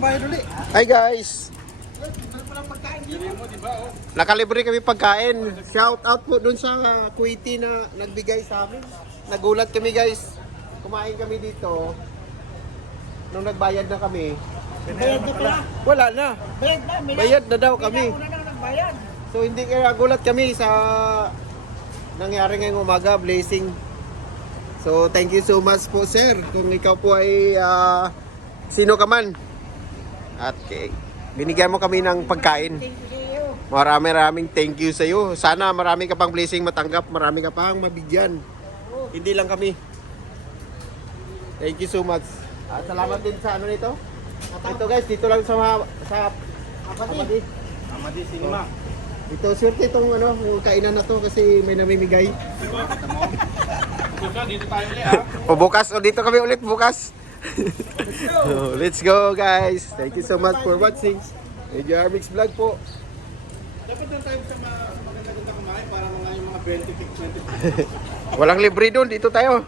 magbayad ulit. Hi guys! Nakalibre kami pagkain. Shout out po dun sa Kuwaiti na nagbigay sa amin. Nagulat kami guys. Kumain kami dito. Nung nagbayad na kami. Bayad na pala. Wala na. Bayad na. Bayad na daw kami. Una na nagbayad. So hindi kaya gulat kami sa nangyari ngayong umaga. Blessing. So thank you so much po sir. Kung ikaw po ay sino ka man. At binigyan mo kami ng pagkain. Maraming thank you sa iyo. Sana marami ka pang blessing matanggap. Marami ka pang mabigyan. Hindi lang kami. Thank you so much. At salamat din sa ano nito. Ito guys, dito lang sa Amadi. Amadi Cinema. Ito, swerte itong ano, yung kainan na to kasi may namimigay. Dito tayo ulit O bukas, o dito kami ulit bukas. So, let's go guys. Thank you so much for watching. Medyo Armix Vlog po. Dapat doon tayo sa maganda-ganda kumain para mga yung mga 20 Walang libre doon, dito tayo.